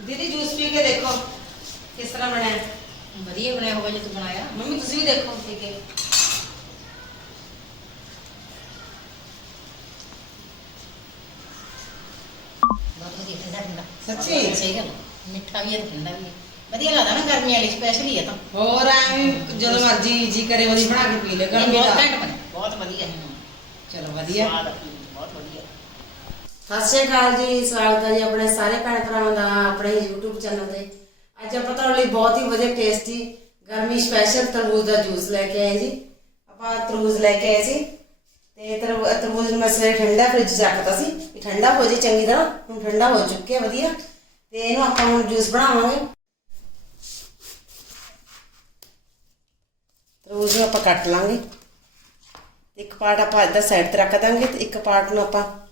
ਦੀਦੀ ਜੂਸ ਪੀ ਕੇ ਦੇਖੋ ਕਿਸ ਤਰ੍ਹਾਂ ਬਣਿਆ ਹੈ। ਵਧੀਆ ਬਣਿਆ ਹੋਵੇ ਜੇ ਤੂੰ ਬਣਾਇਆ ਮੰਮੀ ਤੁਸੀਂ ਵੀ ਦੇਖੋ ਪੀ ਕੇ ਬਹੁਤ ਵਧੀਆ ਠੰਡਾ ਠੰਡਾ ਸੱਚੀ? ਸਹੀ ਗੱਲ ਮਿੱਠਾ ਵੀ ਹੈ ਤੇ ਠੰਡਾ ਵੀ ਹੈ ਵਧੀਆ ਲੱਗਦਾ ਨਾ ਗਰਮੀ ਵਾਲੀ ਸਪੈਸ਼ਲ ਹੀ ਹੈ ਤਾਂ ਹੋਰ ਐਵੇਂ ਜਦੋਂ ਮਰਜ਼ੀ ਜੀ ਕਰੇ ਉਹਦੀ ਬਣਾ ਕੇ ਪੀ ਲੈ ਇਹ ਗਰਮੀ ਬਹੁਤ ਦਾ। ਘੈਂਟ ਬਣਿਆ ਬਹੁਤ ਵਧੀਆ ਹੈ। ਚਲੋ ਵਧੀਆ। ਸਵਾਦ ਆ, ਬਹੁਤ ਵਧੀਆ। ਸਤਿ ਸ਼੍ਰੀ ਅਕਾਲ ਜੀ, ਸਵਾਗਤ ਹੈ ਜੀ ਆਪਣੇ ਸਾਰੇ ਭੈਣ ਭਰਾਵਾਂ ਦਾ ਆਪਣੇ YouTube ਚੈਨਲ ਤੇ। ਅੱਜ ਆਪਾਂ ਤੁਹਾਡੇ ਲਈ ਬਹੁਤ ਹੀ ਵਧੀਆ ਟੇਸਟੀ ਗਰਮੀ ਸਪੈਸ਼ਲ ਤਰਬੂਜ ਦਾ ਜੂਸ ਲੈ ਕੇ ਆਏ ਜੀ। ਆਪਾਂ ਤਰਬੂਜ ਲੈ ਕੇ ਆਏ ਸੀ ਤੇ ਤਰਬੂ- ਤਰਬੂਜ ਨੂੰ ਮੈਂ ਸਵੇਰੇ ਠੰਡਾ ਫ੍ਰਿਜ 'ਚ ਰੱਖਤਾ ਸੀ ਵੀ ਠੰਡਾ ਹੋ ਜੇ ਚੰਗੀ ਤਰ੍ਹਾਂ, ਹੁਣ ਠੰਡਾ ਹੋ ਚੁੱਕਿਆ ਵਧੀਆ। ਤੇ ਇਹਨੂੰ ਆਪਾਂ ਹੁਣ ਜੂਸ ਬਣਾਵਾਂਗੇ। ਤਰਬੂਜ ਨੂੰ ਆਪਾਂ ਕੱਟ ਲਾਂਗੇ। ਇੱਕ ਪਾਰਟ ਆਪਾਂ ਇੱਧਰ ਸਾਈਡ ਤੇ ਰੱਖ ਦਾਂਗੇ ਤੇ ਇੱਕ ਪਾਰਟ ਨੂੰ ਆਪਾਂ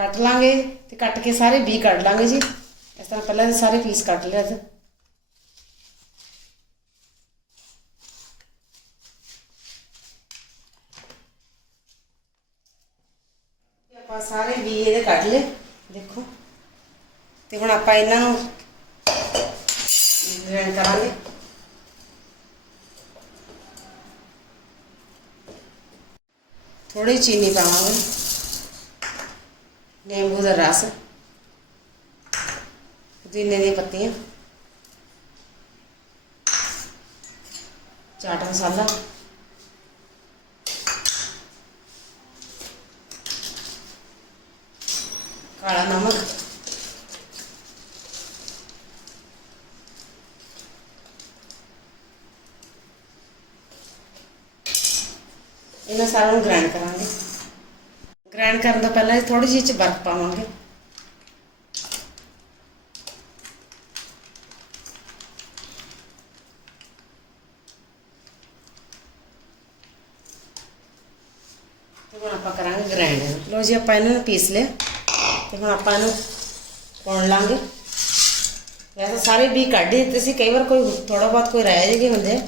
ਕੱਟ ਲਾਂਗੇ ਤੇ ਕੱਟ ਕੇ ਸਾਰੇ ਬੀ ਕੱਢ ਲਾਂਗੇ ਜੀ। ਇਸ ਤਰ੍ਹਾਂ ਪਹਿਲਾਂ ਤਾਂ ਸਾਰੇ ਪੀਸ ਕੱਟ ਲਿਆ ਤੇ ਆਪਾਂ ਸਾਰੇ ਬੀ ਇਹਦੇ ਕੱਢ ਲਏ, ਦੇਖੋ। ਤੇ ਹੁਣ ਆਪਾਂ ਇਹਨਾਂ ਨੂੰ ਗ੍ਰਾਈਂਡ ਕਰਾਂਗੇ। ਥੋੜੀ ਚੀਨੀ ਪਾਵਾਂਗੇ। नींबू का रस। पुदीने दी चाट मसाला। काला नमक। इन सारा ग्राइंड करा ਗ੍ਰੈਂਡ ਕਰਨ ਤੋਂ ਪਹਿਲਾਂ ਥੋੜੀ ਜਿਹੀ ਚ ਬਰਫ਼ ਪਾਵਾਂਗੇ। ਤੇ ਹੁਣ ਆਪਾਂ ਕਰਾਂਗੇ ਗ੍ਰੈਂਡ। ਲੋ ਜੀ, ਆਪਾਂ ਇਹਨਾਂ ਨੂੰ ਪੀਸ ਲਿਆ। ਤੇ ਹੁਣ ਆਪਾਂ ਇਹਨੂੰ ਪਾਉਣ ਲਾਂਗੇ। ਵੈਸੇ ਸਾਰੇ ਵੀ ਕੱਢ ਦਿੱਤੇ ਸੀ, ਕਈ ਵਾਰ ਕੋਈ ਥੋੜਾ ਬਹੁਤ ਕੋਈ ਰਹਿ ਜਿਹੇ ਹੁੰਦੇ।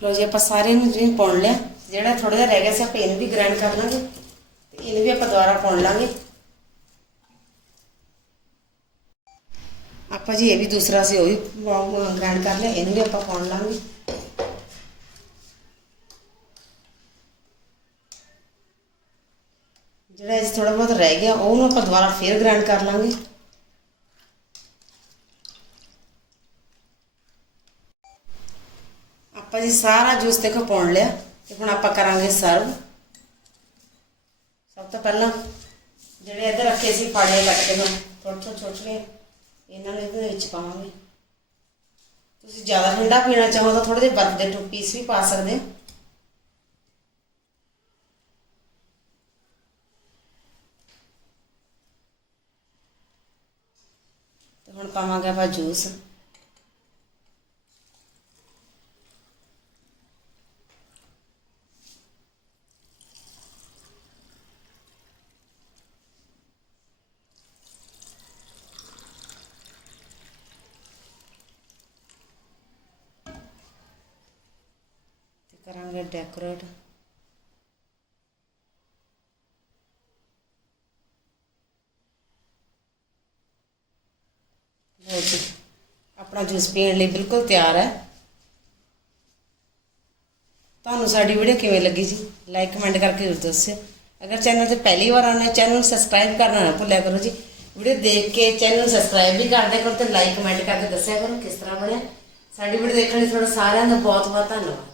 ਲੋ ਜੀ, ਆਪਾਂ ਸਾਰੇ ਨੂੰ ਜਿਵੇਂ ਪਾਉਣ ਲਿਆ। ਜਿਹੜਾ ਥੋੜਾ ਜਿਹਾ ਰਹਿ ਗਿਆ ਸੀ, ਆਪਾਂ ਇਹਨੂੰ ਵੀ ਗ੍ਰਾਈਂਡ ਕਰ ਲਾਂਗੇ। ਤੇ ਇਹਨੂੰ ਵੀ ਆਪਾਂ ਦੁਬਾਰਾ ਪਾਉਣ ਲਾਂਗੇ। ਆਪਾਂ ਜੀ ਇਹ ਵੀ ਦੂਸਰਾ ਸੀ, ਉਹ ਵੀ ਗ੍ਰਾਈਂਡ ਕਰ ਲਿਆ, ਇਹਨੂੰ ਵੀ ਆਪਾਂ ਪਾਉਣ ਲਾਂਗੇ। ਜਿਹੜਾ ਇਹ ਥੋੜਾ ਬਹੁਤ ਰਹਿ ਗਿਆ, ਉਹਨੂੰ ਆਪਾਂ ਦੁਬਾਰਾ ਫੇਰ ਗ੍ਰਾਈਂਡ ਕਰ ਲਾਂਗੇ। ਆਪਾਂ ਜੀ ਸਾਰਾ ਜੂਸ ਦੇਖੋ ਪਾਉਣ ਲਿਆ ਤੇ ਹੁਣ ਆਪਾਂ ਕਰਾਂਗੇ ਸਰਵ। ਸਭ ਤੋਂ ਪਹਿਲਾਂ ਜਿਹੜੇ ਇੱਧਰ ਰੱਖੇ ਸੀ ਫਾੜੇ ਕੱਟ ਕੇ ਮੈਂ ਥੋੜੇ ਛੋਟੇ ਛੋਟੇ ਇਹਨਾਂ ਨੂੰ ਇਹਦੇ ਵਿੱਚ ਪਾਵਾਂਗੇ। ਤੁਸੀਂ ਜ਼ਿਆਦਾ ਠੰਡਾ ਪੀਣਾ ਚਾਹੋ ਤਾਂ ਥੋੜੇ ਜਿਹੇ ਬਰਫ਼ ਦੇ ਟੂ ਪੀਸ ਵੀ ਪਾ ਸਕਦੇ ਹੋ। ਤੇ ਹੁਣ ਪਾਵਾਂਗੇ ਆਪਾਂ ਜੂਸ। ਤੇ ਡੈਕੋਰੇਟ ਲਓ ਜੀ, ਆਪਣਾ ਜੂਸ ਪੀਣ ਲਈ ਬਿਲਕੁਲ ਤਿਆਰ ਹੈ। ਤੁਹਾਨੂੰ ਸਾਡੀ ਵੀਡੀਓ ਕਿਵੇਂ ਲੱਗੀ ਜੀ? ਲਾਈਕ ਕਮੈਂਟ ਕਰਕੇ ਜ਼ਰੂਰ ਦੱਸਿਓ। ਅਗਰ ਚੈਨਲ ਤੇ ਪਹਿਲੀ ਵਾਰ ਆਉਣਾ ਚੈਨਲ ਨੂੰ ਸਬਸਕ੍ਰਾਈਬ ਕਰਨਾ ਨਾ ਭੁੱਲਿਆ ਕਰੋ ਜੀ। ਵੀਡੀਓ ਦੇਖ ਕੇ ਚੈਨਲ ਨੂੰ ਸਬਸਕ੍ਰਾਈਬ ਵੀ ਕਰਦੇ ਕਰੋ ਤੇ ਲਾਈਕ ਕਮੈਂਟ ਕਰਕੇ ਦੱਸਿਆ ਕਰੋ ਕਿਸ ਤਰ੍ਹਾਂ ਬਣਿਆ। ਸਾਡੀ ਵੀਡੀਓ ਦੇਖਣ ਲਈ ਤੁਹਾਡਾ ਸਾਰਿਆਂ ਦਾ ਬਹੁਤ ਬਹੁਤ ਧੰਨਵਾਦ।